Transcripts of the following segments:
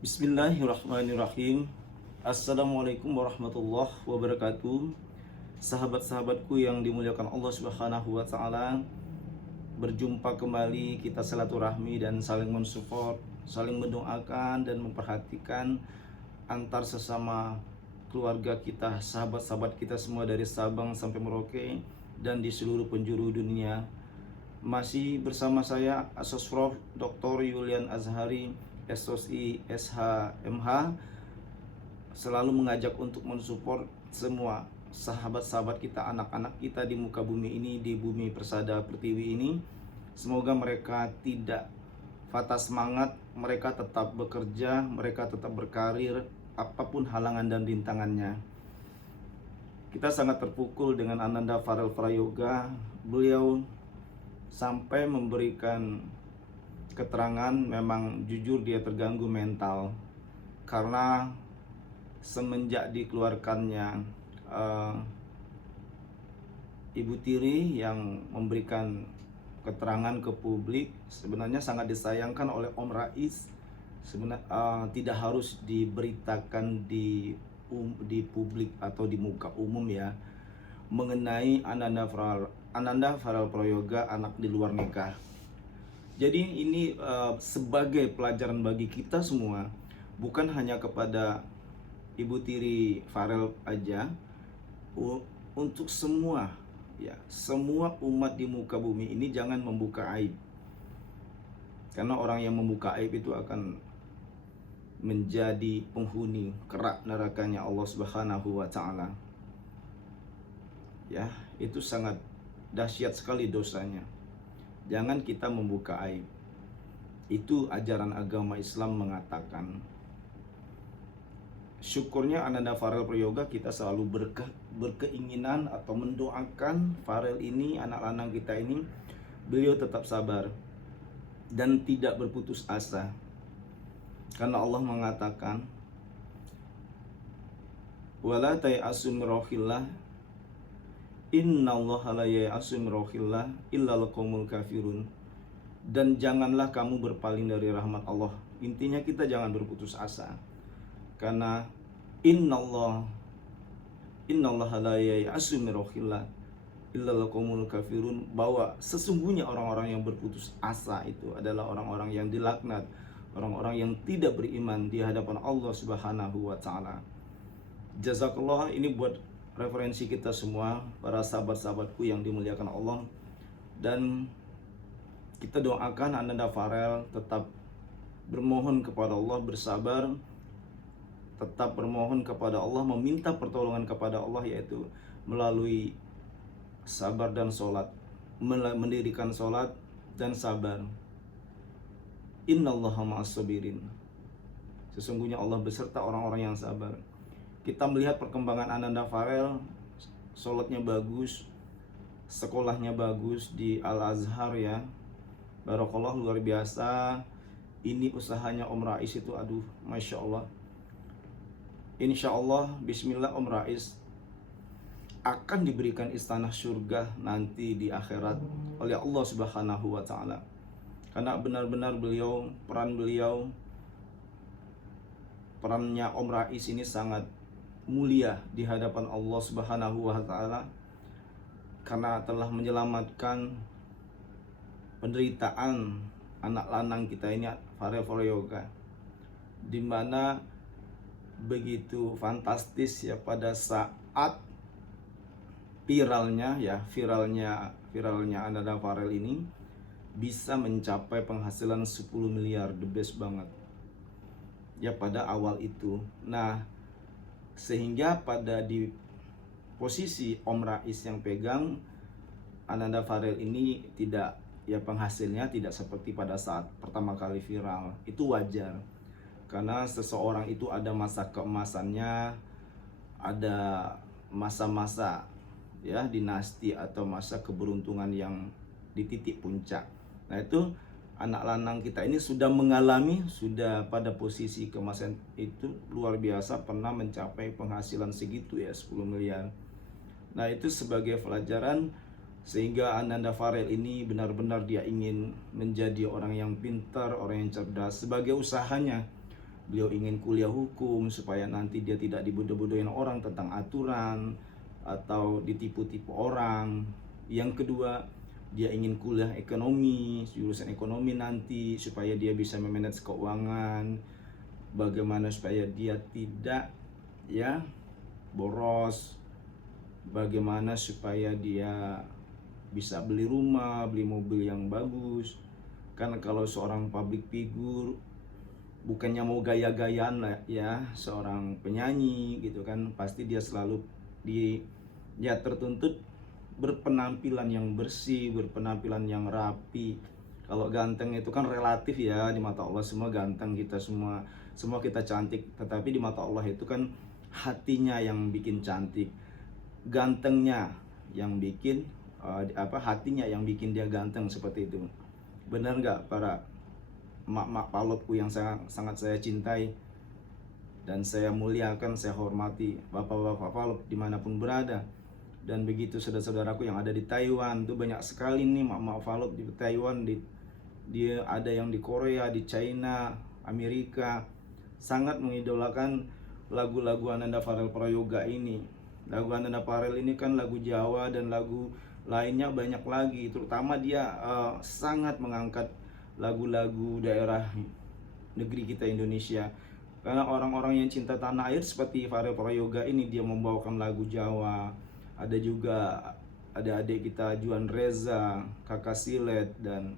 Bismillahirrahmanirrahim. Assalamualaikum warahmatullahi wabarakatuh. Sahabat-sahabatku yang dimuliakan Allah Subhanahu wa taala, berjumpa kembali, kita silaturahmi dan saling mensupport, saling mendoakan dan memperhatikan antar sesama keluarga kita, sahabat-sahabat kita semua dari Sabang sampai Merauke dan di seluruh penjuru dunia. Masih bersama saya Asosprof Dr. Yulian Azhari, SOSI SHMH, selalu mengajak untuk mensupport semua sahabat-sahabat kita, anak-anak kita di muka bumi ini, di bumi Persada Pertiwi ini. Semoga mereka tidak patah semangat, mereka tetap bekerja, mereka tetap berkarir apapun halangan dan rintangannya. Kita sangat terpukul dengan Ananda Farel Prayoga. Beliau sampai memberikan keterangan memang jujur dia terganggu mental karena semenjak dikeluarkannya Ibu Tiri yang memberikan keterangan ke publik, sebenarnya sangat disayangkan oleh Om Rais. Sebenarnya tidak harus diberitakan di publik atau di muka umum ya, mengenai Ananda Farel Prayoga, anak di luar nikah. Jadi ini sebagai pelajaran bagi kita semua, bukan hanya kepada Ibu Tiri Farel aja, untuk semua ya, semua umat di muka bumi ini jangan membuka aib. Karena orang yang membuka aib itu akan menjadi penghuni kerak nerakanya Allah Subhanahu wa taala. Ya, itu sangat dahsyat sekali dosanya. Jangan kita membuka aib. Itu ajaran agama Islam mengatakan. Syukurnya Ananda Farel Prayoga, kita selalu berkeinginan atau mendoakan Farel ini, anak lanang kita ini, beliau tetap sabar dan tidak berputus asa. Karena Allah mengatakan, wala tai'asu min rauhillah, innallaha la yai'asu min rauhillah illal qaumul kafirun. Dan janganlah kamu berpaling dari rahmat Allah. Intinya kita jangan berputus asa. Karena innallaha la yai'asu min rauhillah illal qaumul kafirun, bahwa sesungguhnya orang-orang yang berputus asa itu adalah orang-orang yang dilaknat, orang-orang yang tidak beriman di hadapan Allah Subhanahu wa taala. Jazakallah, ini buat referensi kita semua, para sahabat-sahabatku yang dimuliakan Allah. Dan kita doakan Ananda Farel tetap bermohon kepada Allah, bersabar, tetap bermohon kepada Allah, meminta pertolongan kepada Allah, yaitu melalui sabar dan sholat, mendirikan sholat dan sabar. Innallaha ma'as sabirin. Sesungguhnya Allah beserta orang-orang yang sabar. Kita melihat perkembangan Ananda Farel, sholatnya bagus, sekolahnya bagus di Al-Azhar ya. Barakallah, luar biasa. Ini usahanya Om Rais itu, aduh, Masya Allah. Insya Allah, bismillah, Om Rais akan diberikan istana surga nanti di akhirat oleh Allah Subhanahu wa taala. Karena benar-benar perannya Om Rais ini sangat mulia di hadapan Allah Subhanahu wa taala, karena telah menyelamatkan penderitaan anak lanang kita ini, Farel Prayoga, dimana begitu fantastis ya pada saat viralnya Ananda Farel ini bisa mencapai penghasilan 10 miliar, the best banget ya pada awal itu. Nah, sehingga pada di posisi Om Rais yang pegang, Ananda Farel ini tidak, ya penghasilnya tidak seperti pada saat pertama kali viral. Itu wajar, karena seseorang itu ada masa keemasannya, ada masa-masa ya dinasti atau masa keberuntungan yang di titik puncak. Nah, itu anak lanang kita ini sudah mengalami, sudah pada posisi kemasan itu luar biasa, pernah mencapai penghasilan segitu ya, 10 miliar. Nah, itu sebagai pelajaran, sehingga Ananda Farel ini benar-benar dia ingin menjadi orang yang pintar, orang yang cerdas. Sebagai usahanya beliau ingin kuliah hukum supaya nanti dia tidak dibodoh-bodohin orang tentang aturan atau ditipu-tipu orang. Yang kedua, dia ingin kuliah ekonomi, jurusan ekonomi nanti supaya dia bisa memanage keuangan, bagaimana supaya dia tidak ya boros, bagaimana supaya dia bisa beli rumah, beli mobil yang bagus. Karena kalau seorang public figure bukannya mau gaya-gayaan lah ya, seorang penyanyi gitu kan, pasti dia selalu dia tertuntut berpenampilan yang bersih, berpenampilan yang rapi. Kalau ganteng itu kan relatif ya, di mata Allah semua ganteng, kita semua kita cantik, tetapi di mata Allah itu kan hatinya yang bikin cantik, gantengnya yang bikin hatinya yang bikin dia ganteng, seperti itu. Benar nggak para mak-mak palopku yang sangat saya cintai dan saya muliakan, saya hormati, bapak-bapak palop dimanapun berada. Dan begitu saudara-saudaraku yang ada di Taiwan, tuh banyak sekali nih mak-mak palop di Taiwan, dia ada yang di Korea, di China, Amerika, sangat mengidolakan lagu-lagu Ananda Farel Prayoga ini. Lagu Ananda Farel ini kan lagu Jawa dan lagu lainnya banyak lagi, terutama dia sangat mengangkat lagu-lagu daerah negeri kita Indonesia. Karena orang-orang yang cinta tanah air seperti Farel Prayoga ini, dia membawakan lagu Jawa. Ada juga adik kita Juan Reza, Kakak Silet, dan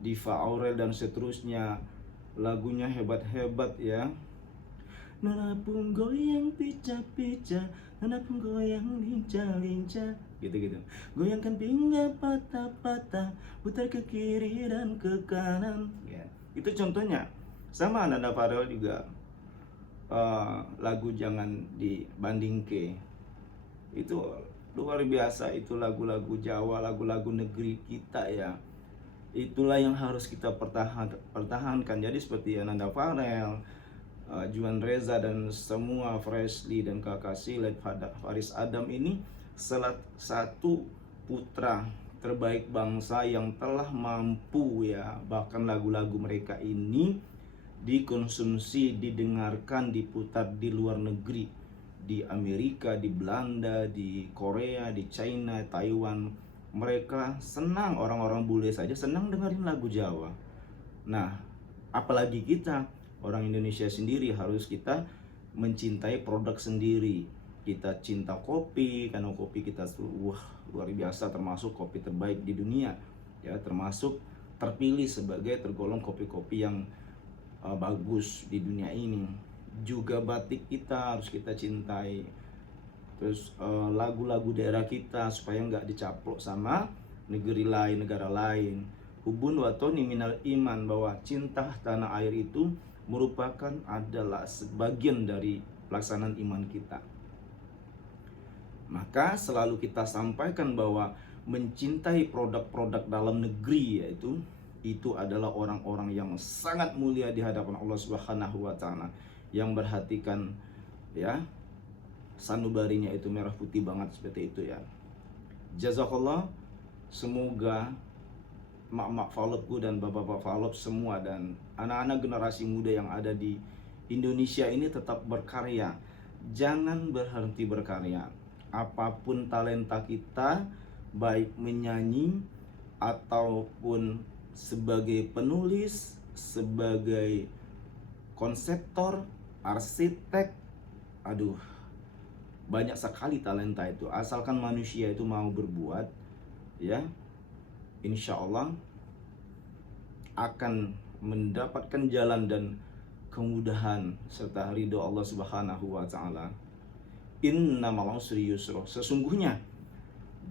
Diva Aurel dan seterusnya. Lagunya hebat-hebat ya. Nona pun goyang pica-pica, nona pun goyang lincah-lincah, gitu-gitu. Goyangkan pinggang patah-patah, putar ke kiri dan ke kanan ya. Itu contohnya. Sama Ananda Farel juga lagu Jangan Dibandingke, itu luar biasa. Itu lagu-lagu Jawa, lagu-lagu negeri kita ya. Itulah yang harus kita pertahankan. Jadi seperti Ananda Farel, Juan Reza dan semua, Freshly dan Kakak Silet, Faris Adam ini salah satu putra terbaik bangsa yang telah mampu ya, bahkan lagu-lagu mereka ini dikonsumsi, didengarkan, diputar di luar negeri, di Amerika, di Belanda, di Korea, di China, Taiwan. Mereka senang, orang-orang bule saja senang dengerin lagu Jawa. Nah, apalagi kita orang Indonesia sendiri, harus kita mencintai produk sendiri. Kita cinta kopi, karena kopi kita luar biasa, termasuk kopi terbaik di dunia ya, termasuk terpilih sebagai tergolong kopi-kopi yang bagus di dunia ini. Juga batik kita harus kita cintai. Terus lagu-lagu daerah kita supaya nggak dicaplok sama negeri lain, negara lain. Hubun watoni minal iman, bahwa cinta tanah air itu merupakan adalah sebagian dari pelaksanaan iman kita. Maka selalu kita sampaikan bahwa mencintai produk-produk dalam negeri, yaitu itu adalah orang-orang yang sangat mulia di hadapan Allah Subhanahu wa taala, yang berhatikan ya sanubarinya itu merah putih banget, seperti itu ya. Jazakallah. Semoga mak-mak falopku dan bapak-bapak falop semua dan anak-anak generasi muda yang ada di Indonesia ini tetap berkarya. Jangan berhenti berkarya. Apapun talenta kita, baik menyanyi ataupun sebagai penulis, sebagai konseptor, arsitek, banyak sekali talenta itu. Asalkan manusia itu mau berbuat ya, insya Allah akan mendapatkan jalan dan kemudahan serta ridho Allah Subhanahu wa taala. Innamal usri yusra. Sesungguhnya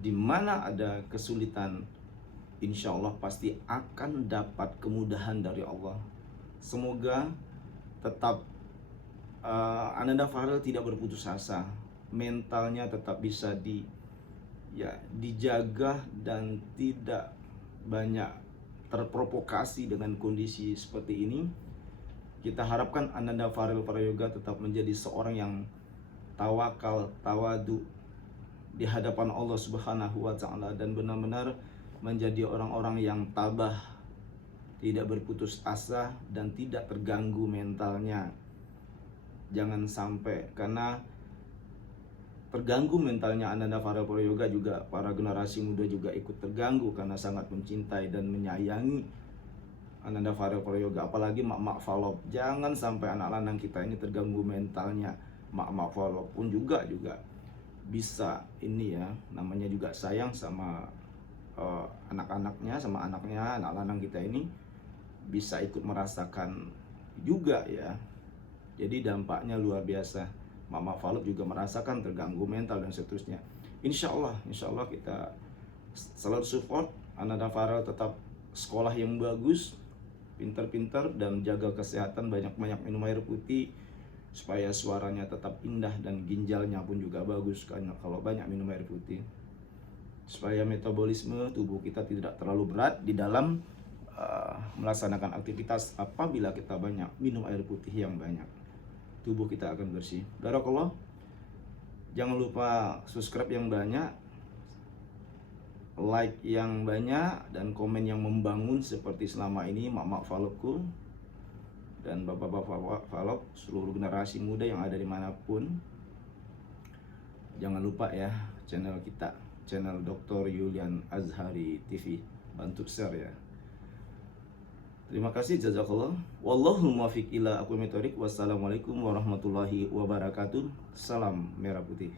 di mana ada kesulitan, insya Allah pasti akan dapat kemudahan dari Allah. Semoga tetap Ananda Farel tidak berputus asa, mentalnya tetap bisa dijaga dan tidak banyak terprovokasi dengan kondisi seperti ini. Kita harapkan Ananda Farel Prayoga tetap menjadi seorang yang tawakal, tawadu di hadapan Allah Subhanahu wa taala, dan benar-benar menjadi orang-orang yang tabah, tidak berputus asa dan tidak terganggu mentalnya. Jangan sampai, karena terganggu mentalnya Ananda Farel Prayoga, juga para generasi muda juga ikut terganggu karena sangat mencintai dan menyayangi Ananda Farel Prayoga, apalagi mak-mak falop. Jangan sampai anak lanang kita ini terganggu mentalnya. Mak-mak falop pun juga bisa ini ya, namanya juga sayang sama anak-anaknya, sama anaknya, anak lanang kita ini bisa ikut merasakan juga ya. Jadi dampaknya luar biasa. Mama Falop juga merasakan terganggu mental dan seterusnya. Insya Allah kita selalu support Ananda Farel tetap sekolah yang bagus, pintar-pintar, dan jaga kesehatan, banyak-banyak minum air putih supaya suaranya tetap indah dan ginjalnya pun juga bagus karena kalau banyak minum air putih, supaya metabolisme tubuh kita tidak terlalu berat di dalam melaksanakan aktivitas. Apabila kita banyak minum air putih yang banyak, tubuh kita akan bersih. Barakallah. Jangan lupa subscribe yang banyak, like yang banyak, dan komen yang membangun seperti selama ini mak-mak falopku dan bapak-bapak falop, seluruh generasi muda yang ada dimanapun. Jangan lupa ya, channel kita, channel Dr. Yulian Azhari TV, bantu share ya. Terima kasih, jazakallah. Wallahu muwaffiq ila aqwamit thoriq. Wassalamualaikum warahmatullahi wabarakatuh. Salam merah putih.